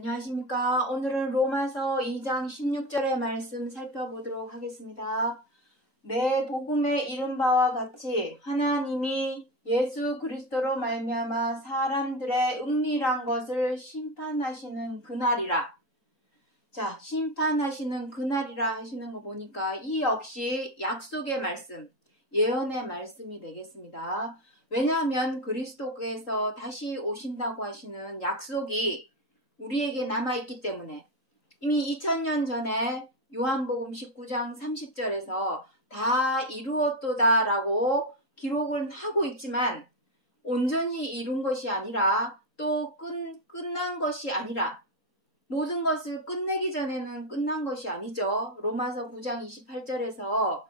안녕하십니까. 오늘은 로마서 2장 16절의 말씀 살펴보도록 하겠습니다. 내 복음에 이른 바와 같이 하나님이 예수 그리스도로 말미암아 사람들의 은밀한 것을 심판하시는 그날이라. 자, 심판하시는 그날이라 하시는 거 보니까 이 역시 약속의 말씀, 예언의 말씀이 되겠습니다. 왜냐하면 그리스도께서 다시 오신다고 하시는 약속이 우리에게 남아있기 때문에 이미 2000년 전에 요한복음 19장 30절에서 다 이루었도다 라고 기록을 하고 있지만 온전히 이룬 것이 아니라 또 끝난 것이 아니라 모든 것을 끝내기 전에는 끝난 것이 아니죠. 로마서 9장 28절에서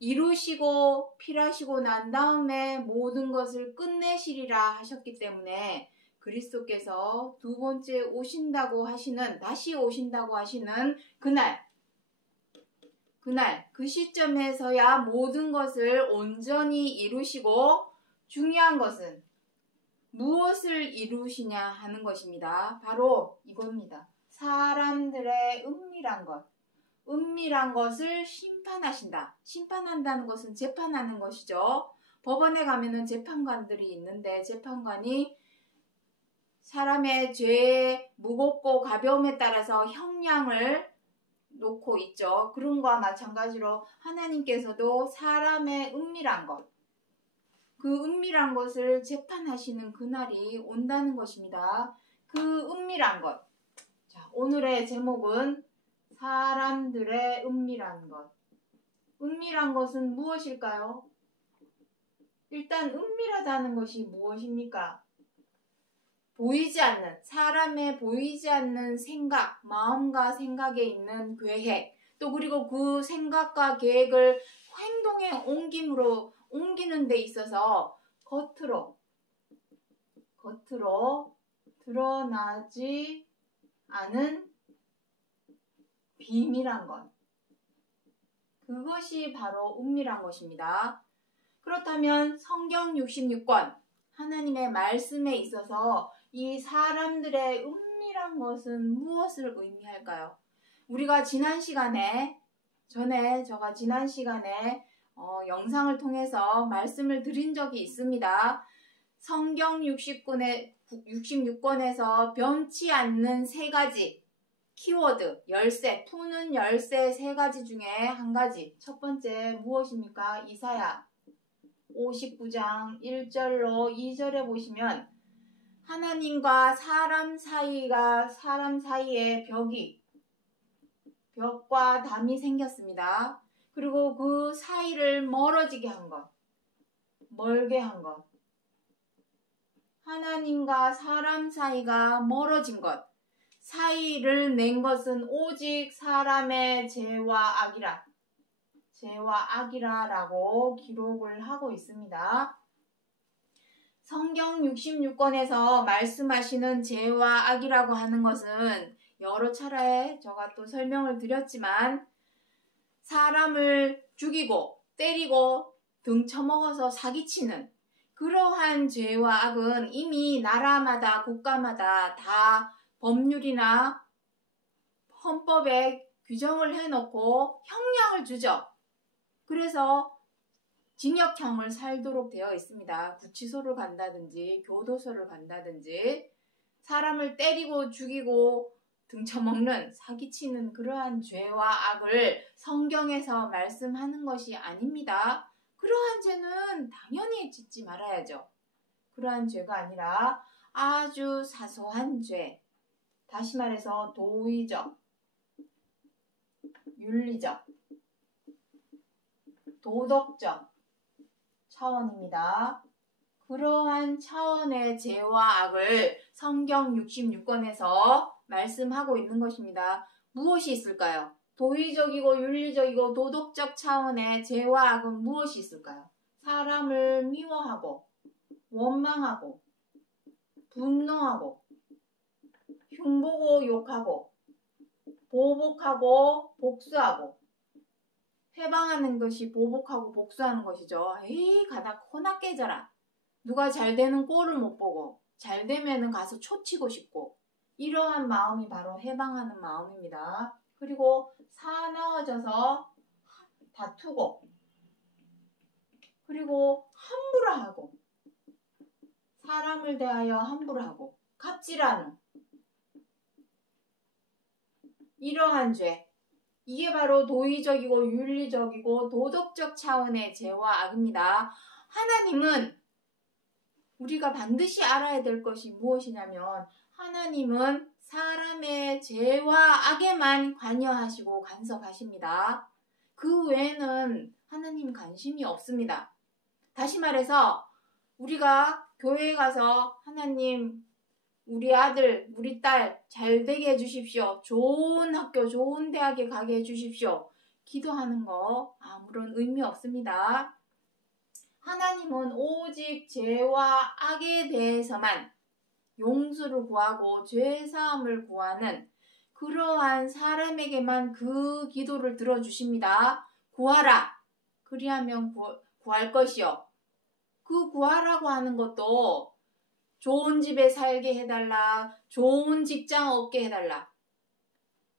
이루시고 필하시고 난 다음에 모든 것을 끝내시리라 하셨기 때문에 그리스도께서 두 번째 오신다고 하시는, 다시 오신다고 하시는 그날, 그 시점에서야 모든 것을 온전히 이루시고 중요한 것은 무엇을 이루시냐 하는 것입니다. 바로 이겁니다. 사람들의 은밀한 것을 심판하신다. 심판한다는 것은 재판하는 것이죠. 법원에 가면은 재판관들이 있는데 재판관이 사람의 죄의 무겁고 가벼움에 따라서 형량을 놓고 있죠. 그런 것과 마찬가지로 하나님께서도 사람의 은밀한 것, 그 은밀한 것을 재판하시는 그날이 온다는 것입니다. 그 은밀한 것. 자, 오늘의 제목은 사람들의 은밀한 것. 은밀한 것은 무엇일까요? 일단 은밀하다는 것이 무엇입니까? 사람의 보이지 않는 생각, 마음과 생각에 있는 계획, 또 그리고 그 생각과 계획을 행동에 옮기는 데 있어서 겉으로 드러나지 않은 비밀한 것. 그것이 바로 은밀한 것입니다. 그렇다면 성경 66권, 하나님의 말씀에 있어서 이 사람들의 은밀한 것은 무엇을 의미할까요? 우리가 지난 시간에 영상을 통해서 말씀을 드린 적이 있습니다. 성경 66권에서 변치 않는 세 가지 키워드, 푸는 열쇠 세 가지 중에 한 가지. 첫 번째 무엇입니까? 이사야 59장 1절로 2절에 보시면 하나님과 사람 사이에 벽과 담이 생겼습니다. 그리고 그 사이를 멀게 한 것. 하나님과 사람 사이가 멀어진 것. 사이를 낸 것은 오직 사람의 죄와 악이라라고 기록을 하고 있습니다. 성경 66권에서 말씀하시는 죄와 악이라고 하는 것은 여러 차례 제가 또 설명을 드렸지만 사람을 죽이고 때리고 등쳐먹어서 사기치는 그러한 죄와 악은 이미 나라마다 국가마다 다 법률이나 헌법에 규정을 해놓고 형량을 주죠. 그래서 징역형을 살도록 되어 있습니다. 구치소를 간다든지 교도소를 간다든지 사람을 때리고 죽이고 등쳐먹는 사기치는 그러한 죄와 악을 성경에서 말씀하는 것이 아닙니다. 그러한 죄는 당연히 짓지 말아야죠. 그러한 죄가 아니라 아주 사소한 죄, 다시 말해서 도의적, 윤리적, 도덕적 차원입니다. 그러한 차원의 죄와 악을 성경 66권에서 말씀하고 있는 것입니다. 무엇이 있을까요? 도의적이고 윤리적이고 도덕적 차원의 죄와 악은 무엇이 있을까요? 사람을 미워하고 원망하고 분노하고 흉보고 욕하고 보복하고 복수하고 회방하는 것이 보복하고 복수하는 것이죠. 에이 가다 코나 깨져라. 누가 잘 되는 꼴을 못 보고 잘 되면은 가서 초치고 싶고 이러한 마음이 바로 해방하는 마음입니다. 그리고 사나워져서 다투고, 그리고 함부로 하고, 사람을 대하여 함부로 하고, 갑질하는 이러한 죄, 이게 바로 도의적이고 윤리적이고 도덕적 차원의 죄와 악입니다. 하나님은 우리가 반드시 알아야 될 것이 무엇이냐면, 하나님은 사람의 죄와 악에만 관여하시고 간섭하십니다. 그 외에는 하나님 관심이 없습니다. 다시 말해서 우리가 교회에 가서 하나님, 우리 아들, 우리 딸 잘 되게 해주십시오. 좋은 학교, 좋은 대학에 가게 해주십시오. 기도하는 거 아무런 의미 없습니다. 하나님은 오직 죄와 악에 대해서만 용서를 구하고 죄사함을 구하는 그러한 사람에게만 그 기도를 들어주십니다. 구하라. 그리하면 구할 것이요. 그 구하라고 하는 것도 좋은 집에 살게 해달라, 좋은 직장 얻게 해달라,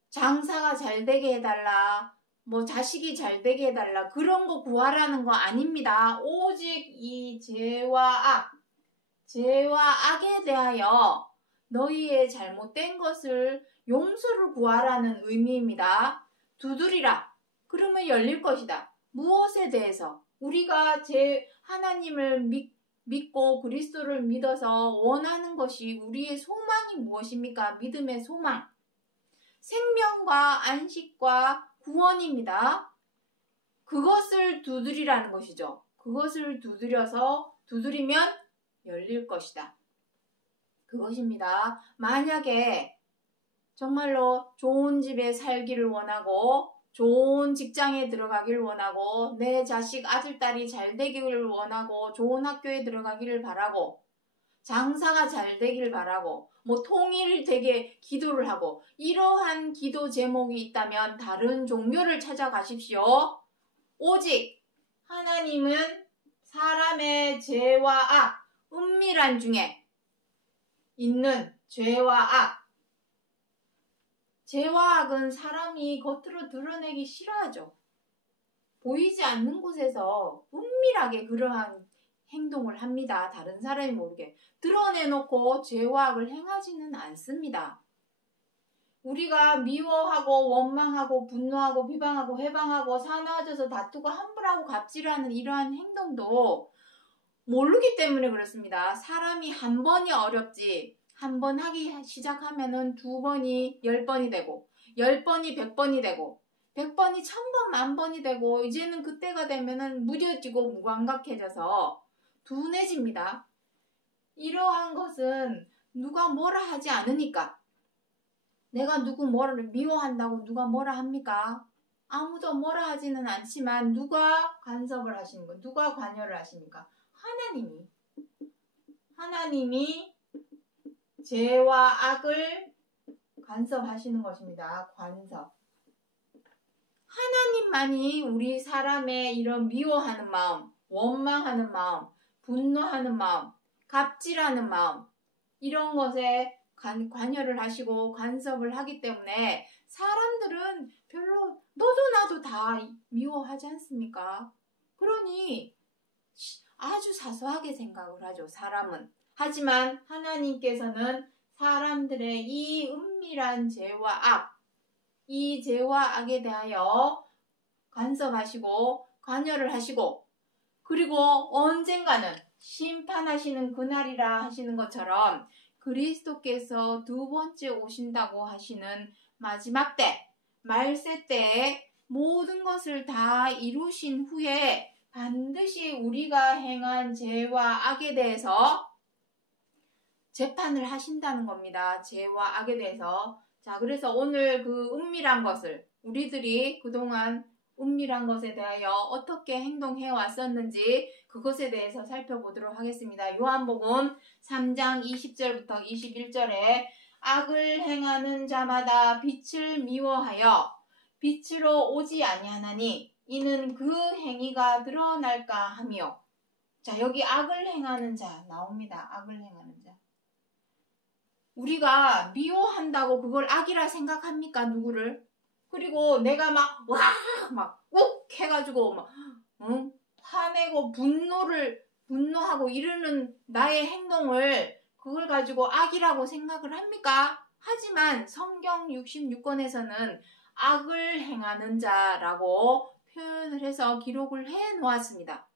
장사가 잘 되게 해달라, 뭐 자식이 잘 되게 해달라, 그런 거 구하라는 거 아닙니다. 오직 이 죄와 악에 대하여 너희의 잘못된 것을 용서를 구하라는 의미입니다. 두드리라. 그러면 열릴 것이다. 무엇에 대해서? 우리가 하나님을 믿고 그리스도를 믿어서 원하는 것이, 우리의 소망이 무엇입니까? 믿음의 소망. 생명과 안식과 구원입니다. 그것을 두드리라는 것이죠. 그것을 두드리면 열릴 것이다. 그것입니다. 만약에 정말로 좋은 집에 살기를 원하고, 좋은 직장에 들어가기를 원하고, 내 자식 아들 딸이 잘 되기를 원하고, 좋은 학교에 들어가기를 바라고, 장사가 잘 되기를 바라고, 뭐 통일되게 기도를 하고, 이러한 기도 제목이 있다면 다른 종교를 찾아가십시오. 오직 하나님은 사람의 죄와 악, 은밀한 중에 있는 죄와 악, 죄와 악은 사람이 겉으로 드러내기 싫어하죠. 보이지 않는 곳에서 은밀하게 그러한 행동을 합니다. 다른 사람이 모르게. 드러내놓고 죄와 악을 행하지는 않습니다. 우리가 미워하고 원망하고 분노하고 비방하고 해방하고 사나워져서 다투고 함부로하고 갑질하는 이러한 행동도 모르기 때문에 그렇습니다. 사람이 한 번이 어렵지, 한 번 하기 시작하면은 2번이 10번이 되고, 10번이 100번이 되고, 100번이 1000번, 10,000번이 되고, 이제는 그때가 되면은 무뎌지고 무감각해져서 둔해집니다. 이러한 것은 누가 뭐라 하지 않으니까. 내가 누구 뭐를 미워한다고 누가 뭐라 합니까? 아무도 뭐라 하지는 않지만 누가 간섭을 하시는 거, 누가 관여를 하십니까? 하나님이 죄와 악을 간섭하시는 것입니다. 간섭. 하나님만이 우리 사람의 이런 미워하는 마음, 원망하는 마음, 분노하는 마음, 갑질하는 마음, 이런 것에 관여를 하시고 간섭을 하기 때문에 사람들은 별로 너도 나도 다 미워하지 않습니까? 그러니 아주 사소하게 생각을 하죠, 사람은. 하지만 하나님께서는 사람들의 이 은밀한 죄와 악, 이 죄와 악에 대하여 간섭하시고 관여를 하시고, 그리고 언젠가는 심판하시는 그날이라 하시는 것처럼 그리스도께서 2번째 오신다고 하시는 마지막 때, 말세 때에 모든 것을 다 이루신 후에 반드시 우리가 행한 죄와 악에 대해서 재판을 하신다는 겁니다. 죄와 악에 대해서. 자, 그래서 오늘 그 은밀한 것을, 우리들이 그동안 은밀한 것에 대하여 어떻게 행동해 왔었는지 그것에 대해서 살펴보도록 하겠습니다. 요한복음 3장 20절부터 21절에 악을 행하는 자마다 빛을 미워하여 빛으로 오지 아니하나니 이는 그 행위가 드러날까 하며. 자, 여기 악을 행하는 자 나옵니다. 악을 행하는 자. 우리가 미워한다고 그걸 악이라 생각합니까? 누구를? 그리고 내가 막 욱 해가지고 막 화내고 분노하고 이러는 나의 행동을 그걸 가지고 악이라고 생각을 합니까? 하지만 성경 66권에서는 악을 행하는 자라고 표현을 해서 기록을 해 놓았습니다.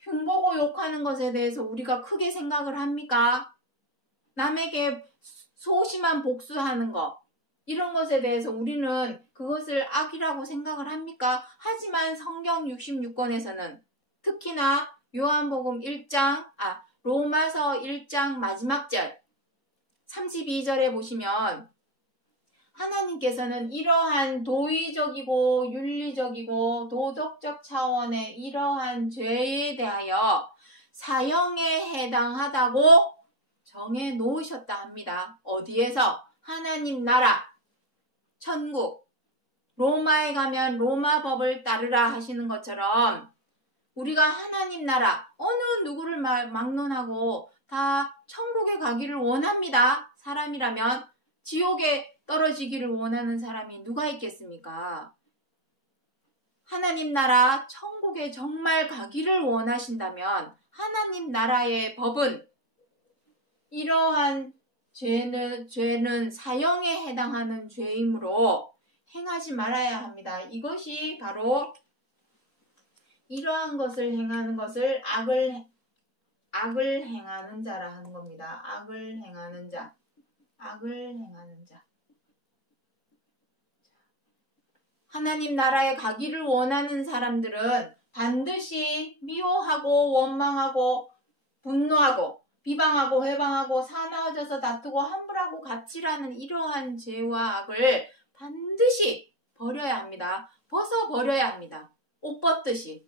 흉보고 욕하는 것에 대해서 우리가 크게 생각을 합니까? 남에게 소심한 복수하는 것, 이런 것에 대해서 우리는 그것을 악이라고 생각을 합니까? 하지만 성경 66권에서는 특히나 요한복음 1장, 로마서 1장 마지막 절 32절에 보시면 하나님께서는 이러한 도의적이고 윤리적이고 도덕적 차원의 이러한 죄에 대하여 사형에 해당하다고 정해 놓으셨다 합니다. 어디에서? 하나님 나라, 천국, 로마에 가면 로마 법을 따르라 하시는 것처럼 우리가 하나님 나라, 어느 누구를 막론하고 다 천국에 가기를 원합니다. 사람이라면 지옥에 떨어지기를 원하는 사람이 누가 있겠습니까? 하나님 나라, 천국에 정말 가기를 원하신다면 하나님 나라의 법은 이러한 죄는 사형에 해당하는 죄이므로 행하지 말아야 합니다. 이것이 바로 이러한 것을 행하는 것을 악을 행하는 자라 하는 겁니다. 악을 행하는 자. 하나님 나라에 가기를 원하는 사람들은 반드시 미워하고 원망하고 분노하고 비방하고 회방하고 사나워져서 다투고 함부라고 갑질하는 이러한 죄와 악을 반드시 버려야 합니다. 벗어버려야 합니다. 옷 벗듯이.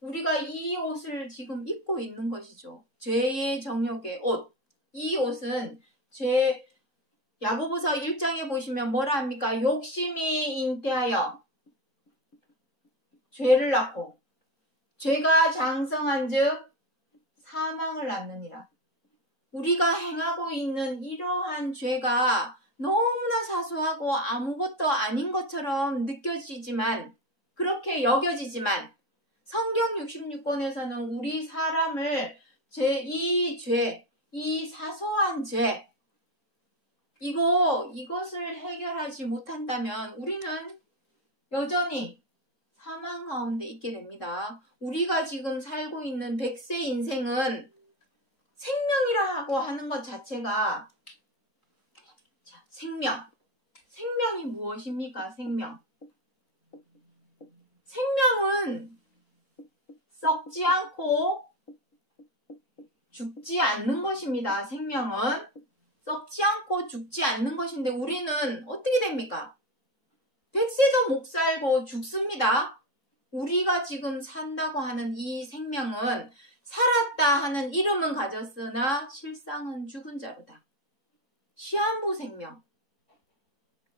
우리가 이 옷을 지금 입고 있는 것이죠. 죄의 정욕의 옷. 이 옷은 야고보서 1장에 보시면 뭐라 합니까? 욕심이 잉태하여 죄를 낳고 죄가 장성한즉 사망을 낳느니라. 우리가 행하고 있는 이러한 죄가 너무나 사소하고 아무것도 아닌 것처럼 느껴지지만, 그렇게 여겨지지만 성경 66권에서는 우리 사람을 이 사소한 죄, 이것을 해결하지 못한다면 우리는 여전히 사망 가운데 있게 됩니다. 우리가 지금 살고 있는 100세 인생은 생명이라고 하는 것 자체가, 생명이 무엇입니까? 생명은 썩지 않고 죽지 않는 것입니다. 생명은 썩지 않고 죽지 않는 것인데 우리는 어떻게 됩니까? 100세도 못 살고 죽습니다. 우리가 지금 산다고 하는 이 생명은 살았다 하는 이름은 가졌으나 실상은 죽은 자로다. 시한부 생명.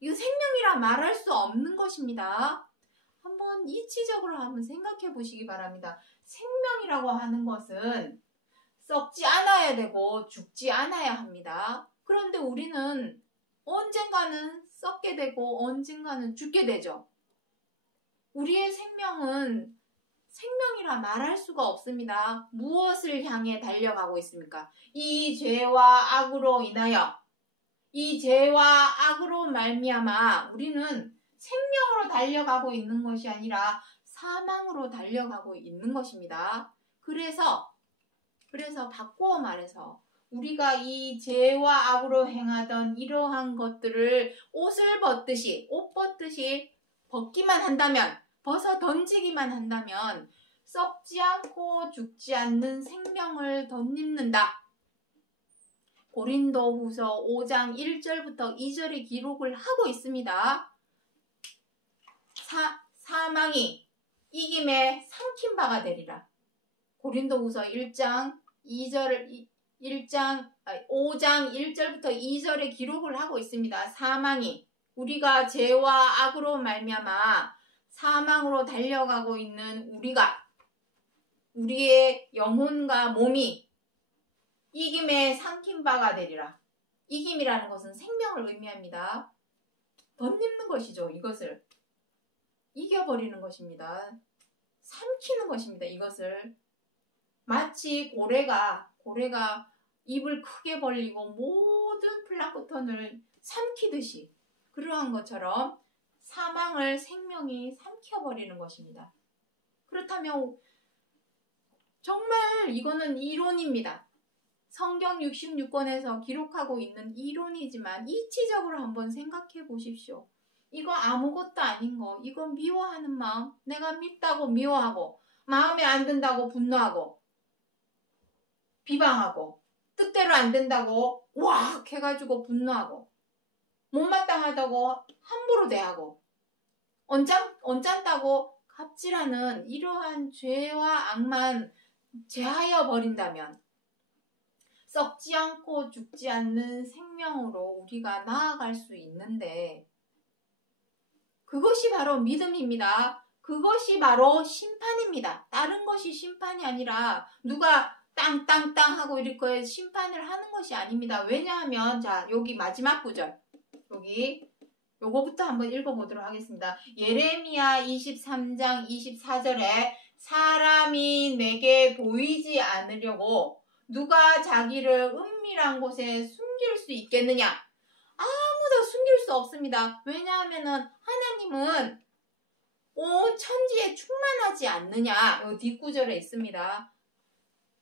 이거 생명이라 말할 수 없는 것입니다. 한번 이치적으로 한번 생각해 보시기 바랍니다. 생명이라고 하는 것은 썩지 않아야 되고 죽지 않아야 합니다. 그런데 우리는 언젠가는 썩게 되고 언젠가는 죽게 되죠. 우리의 생명은 생명이라 말할 수가 없습니다. 무엇을 향해 달려가고 있습니까? 이 죄와 악으로 인하여, 이 죄와 악으로 말미암아 우리는 생명으로 달려가고 있는 것이 아니라 사망으로 달려가고 있는 것입니다. 그래서 바꾸어 말해서 우리가 이 죄와 악으로 행하던 이러한 것들을 옷 벗듯이 벗기만 한다면, 벗어 던지기만 한다면 썩지 않고 죽지 않는 생명을 덧입는다. 고린도후서 5장 1절부터 2절의 기록을 하고 있습니다. 사망이 이김에 삼킨 바가 되리라. 고린도후서 5장 1절부터 2절의 기록을 하고 있습니다. 사망이, 우리가 죄와 악으로 말미암아 사망으로 달려가고 있는 우리의 영혼과 몸이 이김에 삼킨 바가 되리라. 이김이라는 것은 생명을 의미합니다. 덧입는 것이죠. 이것을 이겨버리는 것입니다. 삼키는 것입니다. 이것을 마치 고래가 입을 크게 벌리고 모든 플랑크톤을 삼키듯이 그러한 것처럼 사망을 생명이 삼켜버리는 것입니다. 그렇다면 정말 이거는 이론입니다. 성경 66권에서 기록하고 있는 이론이지만 이치적으로 한번 생각해 보십시오. 이거 아무것도 아닌 거, 이거 미워하는 마음, 내가 밉다고 미워하고 마음에 안 든다고 분노하고 비방하고 뜻대로 안 된다고 왁 해가지고 분노하고 못마땅하다고 함부로 대하고 언짢다고 갑질하는 이러한 죄와 악만 제하여 버린다면 썩지 않고 죽지 않는 생명으로 우리가 나아갈 수 있는데 그것이 바로 믿음입니다. 그것이 바로 심판입니다. 다른 것이 심판이 아니라 누가 땅땅땅 하고 이렇게 심판을 하는 것이 아닙니다. 왜냐하면 자 여기 마지막 구절 여기 요거부터 한번 읽어보도록 하겠습니다. 예레미야 23장 24절에 사람이 내게 보이지 않으려고 누가 자기를 은밀한 곳에 숨길 수 있겠느냐? 아무도 숨길 수 없습니다. 왜냐하면은 하나님은 온 천지에 충만하지 않느냐? 요 뒷구절에 있습니다.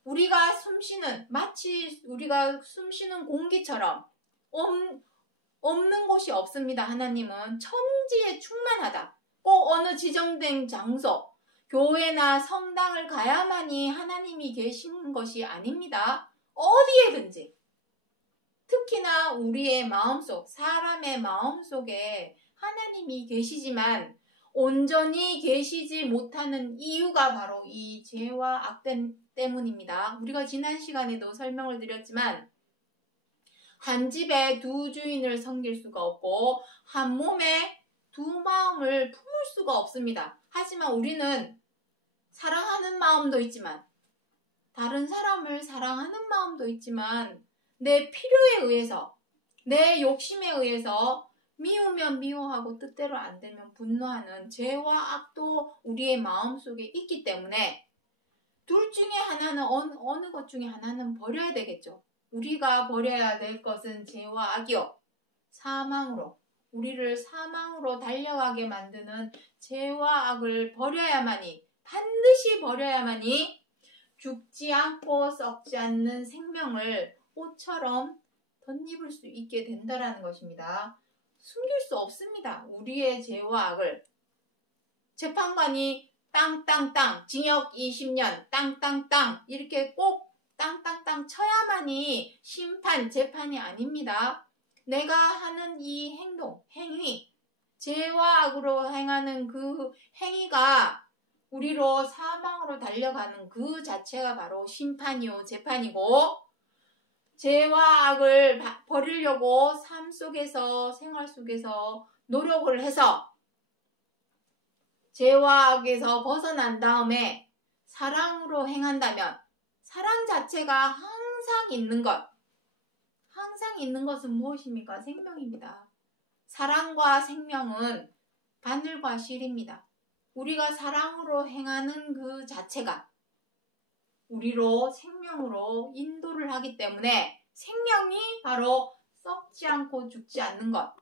우리가 숨쉬는 마치 우리가 숨쉬는 공기처럼 없는 곳이 없습니다. 하나님은 천지에 충만하다. 꼭 어느 지정된 장소, 교회나 성당을 가야만이 하나님이 계신 것이 아닙니다. 어디에든지. 특히나 우리의 마음속, 사람의 마음속에 하나님이 계시지만 온전히 계시지 못하는 이유가 바로 이 죄와 악 때문입니다. 우리가 지난 시간에도 설명을 드렸지만 한 집에 두 주인을 섬길 수가 없고 한 몸에 두 마음을 품을 수가 없습니다. 하지만 우리는 사랑하는 마음도 있지만 다른 사람을 사랑하는 마음도 있지만 내 필요에 의해서 내 욕심에 의해서 미우면 미워하고 뜻대로 안 되면 분노하는 죄와 악도 우리의 마음속에 있기 때문에 둘 중에 하나는 어느 것 중에 하나는 버려야 되겠죠. 우리가 버려야 될 것은 죄와 악이요. 사망으로 우리를 사망으로 달려가게 만드는 죄와 악을 버려야만이 반드시 버려야만이 죽지 않고 썩지 않는 생명을 옷처럼 덧입을 수 있게 된다라는 것입니다. 숨길 수 없습니다. 우리의 죄와 악을. 재판관이 땅땅땅 징역 20년 땅땅땅 이렇게 꼭 땅땅땅 쳐야만이 심판, 재판이 아닙니다. 내가 하는 이 행동, 행위, 죄와 악으로 행하는 그 행위가 우리로 사망으로 달려가는 그 자체가 바로 심판이요, 재판이고 죄와 악을 버리려고 삶 속에서, 생활 속에서 노력을 해서 죄와 악에서 벗어난 다음에 사랑으로 행한다면 사랑 자체가 항상 있는 것. 항상 있는 것은 무엇입니까? 생명입니다. 사랑과 생명은 바늘과 실입니다. 우리가 사랑으로 행하는 그 자체가 우리로 생명으로 인도를 하기 때문에 생명이 바로 썩지 않고 죽지 않는 것.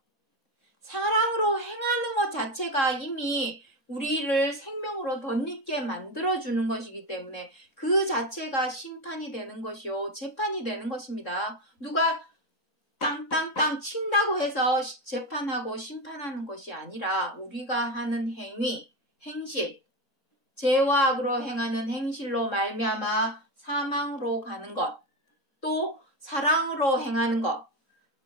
사랑으로 행하는 것 자체가 이미 우리를 생명으로 덧입게 만들어주는 것이기 때문에 그 자체가 심판이 되는 것이요 재판이 되는 것입니다. 누가 땅땅땅 친다고 해서 재판하고 심판하는 것이 아니라 우리가 하는 행위, 행실, 죄와 악으로 행하는 행실로 말미암아 사망으로 가는 것, 또 사랑으로 행하는 것,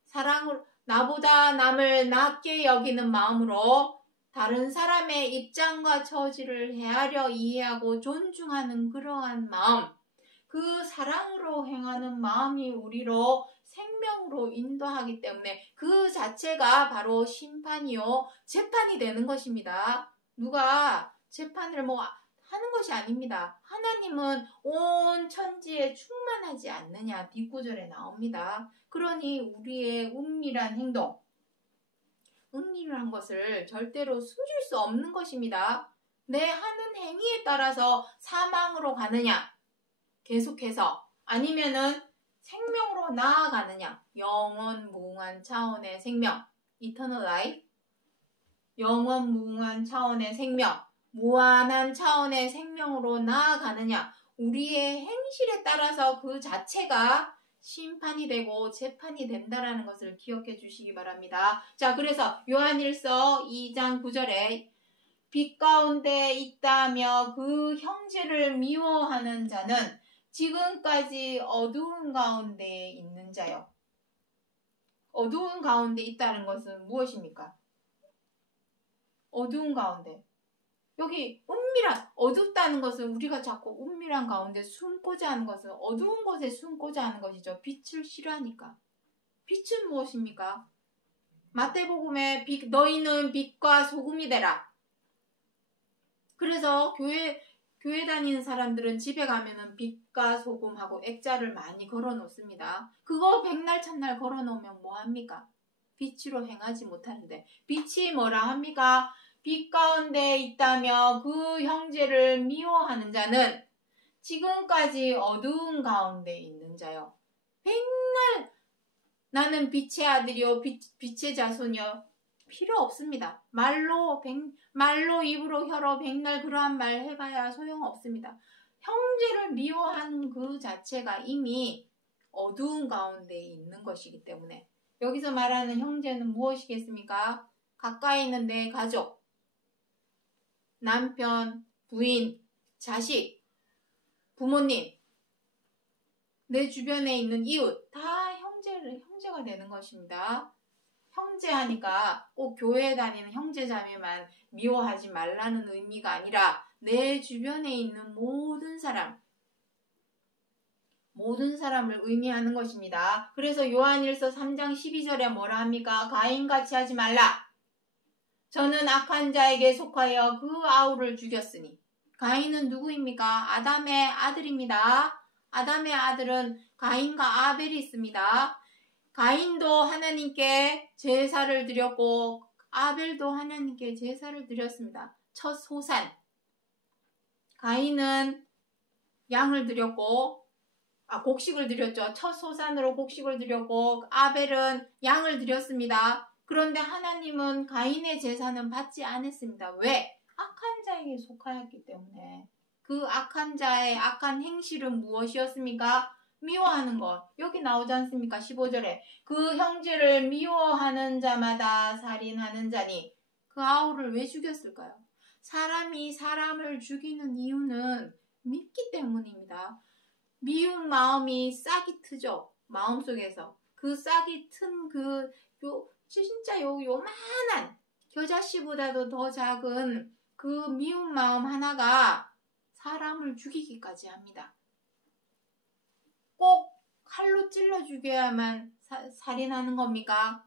사랑으로 나보다 남을 낮게 여기는 마음으로 다른 사람의 입장과 처지를 헤아려 이해하고 존중하는 그러한 마음, 그 사랑으로 행하는 마음이 우리로 생명으로 인도하기 때문에 그 자체가 바로 심판이요 재판이 되는 것입니다. 누가 재판을 하는 것이 아닙니다. 하나님은 온 천지에 충만하지 않느냐 뒷구절에 나옵니다. 그러니 우리의 은밀한 행동, 은밀한 것을 절대로 숨길 수 없는 것입니다. 내 하는 행위에 따라서 사망으로 가느냐 계속해서 아니면은 생명으로 나아가느냐 영원 무궁한 차원의 생명 Eternal Life 영원 무궁한 차원의 생명 무한한 차원의 생명으로 나아가느냐 우리의 행실에 따라서 그 자체가 심판이 되고 재판이 된다라는 것을 기억해 주시기 바랍니다. 자, 그래서 요한일서 2장 9절에 빛 가운데 있다며 그 형제를 미워하는 자는 지금까지 어두운 가운데 있는 자요. 어두운 가운데 있다는 것은 무엇입니까? 어두운 가운데. 여기 은밀한, 어둡다는 것은 우리가 자꾸 은밀한 가운데 숨고자 하는 것은 어두운 곳에 숨고자 하는 것이죠. 빛을 싫어하니까. 빛은 무엇입니까? 마태복음에 너희는 빛과 소금이 되라. 그래서 교회 다니는 사람들은 집에 가면은 빛과 소금하고 액자를 많이 걸어 놓습니다. 그거 백날 첫날 걸어 놓으면 뭐 합니까? 빛으로 행하지 못하는데 빛이 뭐라 합니까? 빛 가운데 있다며 그 형제를 미워하는 자는 지금까지 어두운 가운데 있는 자요. 백날 나는 빛의 아들이요 빛의 자손이요 필요 없습니다. 말로 입으로 혀로 백날 그러한 말 해봐야 소용없습니다. 형제를 미워하는 그 자체가 이미 어두운 가운데 있는 것이기 때문에 여기서 말하는 형제는 무엇이겠습니까? 가까이 있는 내 가족, 남편, 부인, 자식, 부모님, 내 주변에 있는 이웃 다 형제가 되는 것입니다. 형제하니까 꼭 교회에 다니는 형제자매만 미워하지 말라는 의미가 아니라 내 주변에 있는 모든 사람을 의미하는 것입니다. 그래서 요한일서 3장 12절에 뭐라 합니까? 가인같이 하지 말라. 저는 악한 자에게 속하여 그 아우를 죽였으니. 가인은 누구입니까? 아담의 아들입니다. 아담의 아들은 가인과 아벨이 있습니다. 가인도 하나님께 제사를 드렸고 아벨도 하나님께 제사를 드렸습니다. 첫 소산. 가인은 양을 드렸고 곡식을 드렸죠. 첫 소산으로 곡식을 드렸고 아벨은 양을 드렸습니다. 그런데 하나님은 가인의 제사는 받지 않았습니다. 왜? 악한 자에게 속하였기 때문에. 그 악한 자의 악한 행실은 무엇이었습니까? 미워하는 것. 여기 나오지 않습니까? 15절에 그 형제를 미워하는 자마다 살인하는 자니. 그 아우를 왜 죽였을까요? 사람이 사람을 죽이는 이유는 믿기 때문입니다. 미운 마음이 싹이 트죠. 마음속에서. 그 싹이 튼 진짜 요만한 겨자씨보다도 더 작은 그 미운 마음 하나가 사람을 죽이기까지 합니다. 꼭 칼로 찔러 죽여야만 살인하는 겁니까?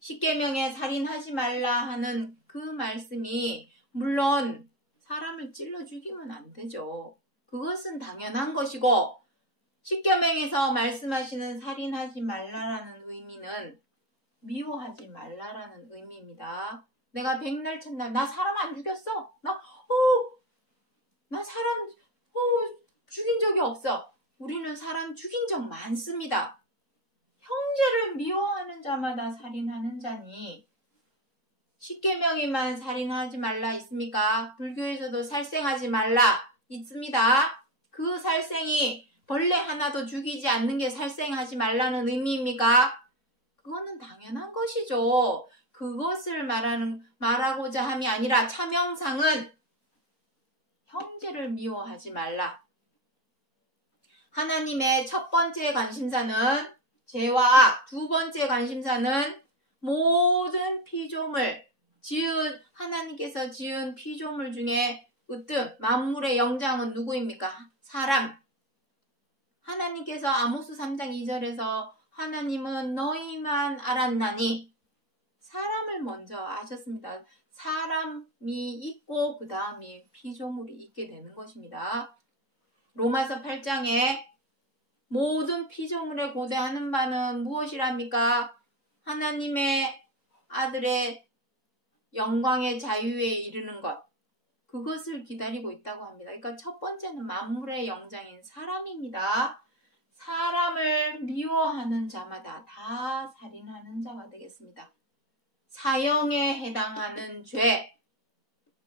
십계명에 살인하지 말라 하는 그 말씀이 물론 사람을 찔러 죽이면 안 되죠. 그것은 당연한 것이고 십계명에서 말씀하시는 살인하지 말라라는 의미는 미워하지 말라라는 의미입니다. 내가 백날 첫날 나 사람 안 죽였어. 나 사람 죽인 적이 없어. 우리는 사람 죽인 적 많습니다. 형제를 미워하는 자마다 살인하는 자니 십계명에만 살인하지 말라 있습니까? 불교에서도 살생하지 말라 있습니다. 그 살생이 벌레 하나도 죽이지 않는 게 살생하지 말라는 의미입니까? 그거는 당연한 것이죠. 그것을 말하고자 함이 아니라 차명상은 형제를 미워하지 말라. 하나님의 첫 번째 관심사는 죄와 악, 두 번째 관심사는 모든 피조물, 하나님께서 지은 피조물 중에 으뜸, 만물의 영장은 누구입니까? 사람. 하나님께서 아모스 3장 2절에서 하나님은 너희만 알았나니 사람을 먼저 아셨습니다. 사람이 있고 그 다음에 피조물이 있게 되는 것입니다. 로마서 8장에 모든 피조물에 고대하는 바는 무엇이랍니까? 하나님의 아들의 영광의 자유에 이르는 것. 그것을 기다리고 있다고 합니다. 그러니까 첫 번째는 만물의 영장인 사람입니다. 사람을 미워하는 자마다 다 살인하는 자가 되겠습니다. 사형에 해당하는 죄,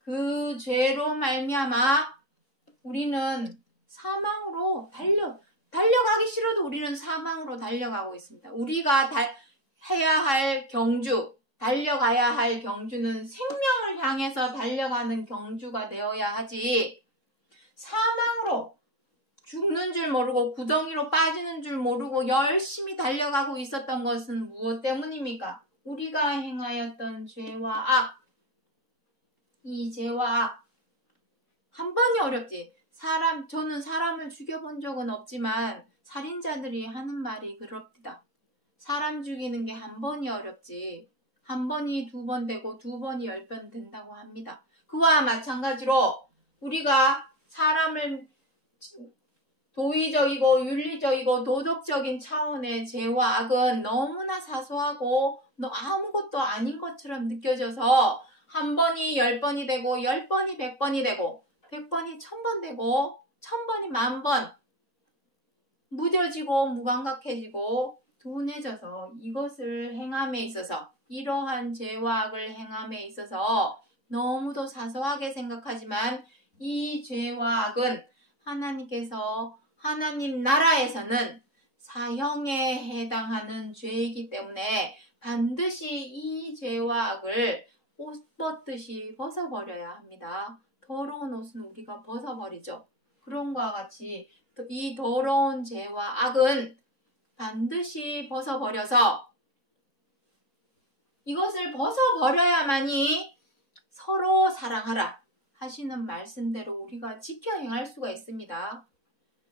그 죄로 말미암아 우리는 사망으로 달려가기 싫어도 우리는 사망으로 달려가고 있습니다. 우리가 해야 할 경주, 달려가야 할 경주는 생명을 향해서 달려가는 경주가 되어야 하지, 사망으로 죽는 줄 모르고 구덩이로 빠지는 줄 모르고 열심히 달려가고 있었던 것은 무엇 때문입니까? 우리가 행하였던 죄와 악, 이 죄와 악. 한 번이 어렵지. 저는 사람을 죽여본 적은 없지만 살인자들이 하는 말이 그럽니다. 사람 죽이는 게 한 번이 어렵지, 한 번이 2번 되고 2번이 10번 된다고 합니다. 그와 마찬가지로 우리가 사람을 도의적이고 윤리적이고 도덕적인 차원의 죄와 악은 너무나 사소하고 아무것도 아닌 것처럼 느껴져서 한 번이 10번이 되고 10번이 100번이 되고 100번이 1000번 되고 1000번이 10,000번 무뎌지고 무감각해지고 둔해져서 이것을 행함에 있어서, 이러한 죄와 악을 행함에 있어서 너무도 사소하게 생각하지만 이 죄와 악은 하나님께서 하나님 나라에서는 사형에 해당하는 죄이기 때문에 반드시 이 죄와 악을 옷 벗듯이 벗어버려야 합니다. 더러운 옷은 우리가 벗어버리죠. 그런 것과 같이 이 더러운 죄와 악은 반드시 벗어버려서, 이것을 벗어버려야만이 서로 사랑하라 하시는 말씀대로 우리가 지켜 행할 수가 있습니다.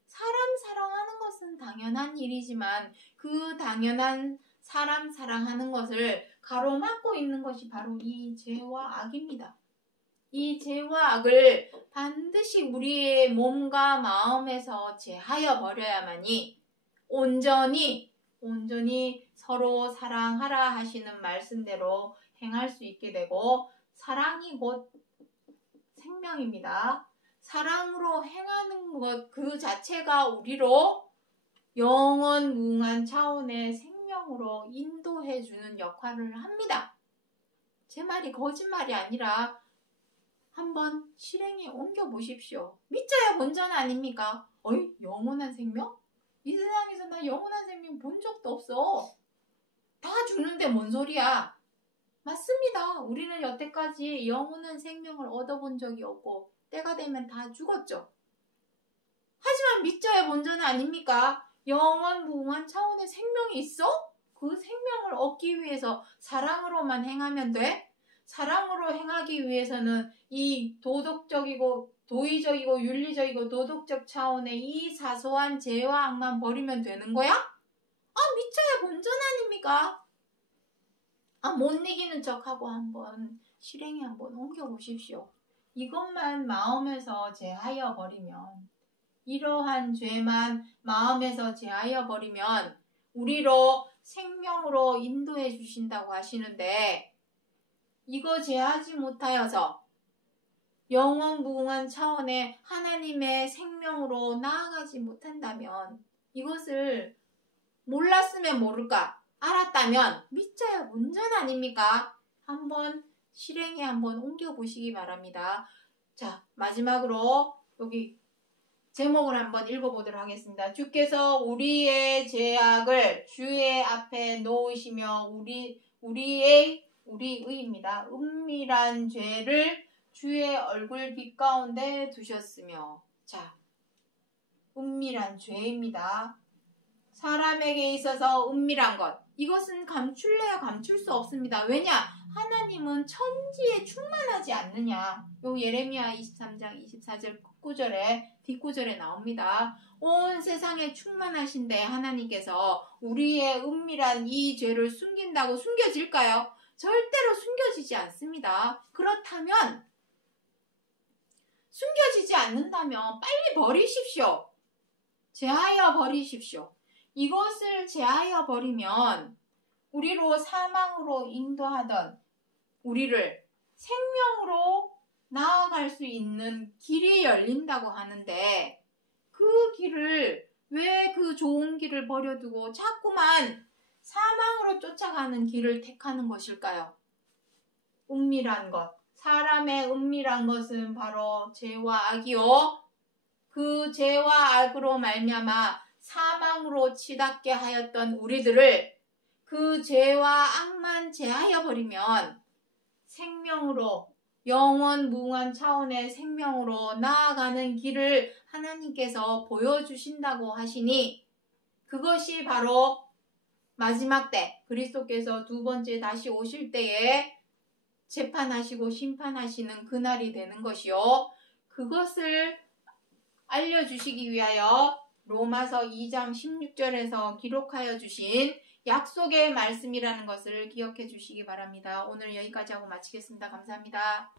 사람 사랑하는 것은 당연한 일이지만 그 당연한 사람 사랑하는 것을 가로막고 있는 것이 바로 이 죄와 악입니다. 이 죄와 악을 반드시 우리의 몸과 마음에서 제하여 버려야만이 온전히 서로 사랑하라 하시는 말씀대로 행할 수 있게 되고, 사랑이 곧 생명입니다. 사랑으로 행하는 것 그 자체가 우리로 영원 무궁한 차원의 생명으로 인도해 주는 역할을 합니다. 제 말이 거짓말이 아니라 한번 실행에 옮겨 보십시오. 믿자야 본전 아닙니까? 영원한 생명? 이 세상에서 나 영원한 생명 본 적도 없어. 다 죽는데 뭔 소리야? 맞습니다. 우리는 여태까지 영원한 생명을 얻어본 적이 없고 때가 되면 다 죽었죠. 하지만 믿자야 본전 아닙니까? 영원 무궁한 차원의 생명이 있어? 그 생명을 얻기 위해서 사랑으로만 행하면 돼? 사랑으로 행하기 위해서는 이 도덕적이고 도의적이고 윤리적이고 도덕적 차원의 이 사소한 죄와 악만 버리면 되는 거야? 믿자야 본전 아닙니까? 못 이기는 척하고 한번 실행에 한번 옮겨보십시오. 이것만 마음에서 제하여 버리면, 이러한 죄만 마음에서 제하여 버리면 우리로 생명으로 인도해 주신다고 하시는데, 이거 제하지 못하여서 영원 무궁한 차원의 하나님의 생명으로 나아가지 못한다면, 이것을 몰랐으면 모를까, 알았다면 믿자야 본전 아닙니까? 한번 실행에 한번 옮겨보시기 바랍니다. 자, 마지막으로 여기 제목을 한번 읽어보도록 하겠습니다. 주께서 우리의 죄악을 주의 앞에 놓으시며 우리의입니다. 은밀한 죄를 주의 얼굴 빛 가운데 두셨으며. 자, 은밀한 죄입니다. 사람에게 있어서 은밀한 것, 이것은 감출래야 감출 수 없습니다. 왜냐? 하나님은 천지에 충만하지 않느냐. 요 예레미야 23장 24절 뒷구절에 나옵니다. 온 세상에 충만하신데 하나님께서 우리의 은밀한 이 죄를 숨긴다고 숨겨질까요? 절대로 숨겨지지 않습니다. 그렇다면 숨겨지지 않는다면 빨리 버리십시오. 제하여 버리십시오. 이것을 제하여 버리면 우리로 사망으로 인도하던 우리를 생명으로 나아갈 수 있는 길이 열린다고 하는데 그 길을 왜 그 좋은 길을 버려두고 자꾸만 사망으로 쫓아가는 길을 택하는 것일까요? 은밀한 것, 사람의 은밀한 것은 바로 죄와 악이요. 그 죄와 악으로 말미암아 사망으로 치닫게 하였던 우리들을 그 죄와 악만 제하여 버리면 생명으로 영원 무궁한 차원의 생명으로 나아가는 길을 하나님께서 보여주신다고 하시니 그것이 바로 마지막 때 그리스도께서 두 번째 다시 오실 때에 재판하시고 심판하시는 그날이 되는 것이요. 그것을 알려주시기 위하여 로마서 2장 16절에서 기록하여 주신 약속의 말씀이라는 것을 기억해 주시기 바랍니다. 오늘 여기까지 하고 마치겠습니다. 감사합니다.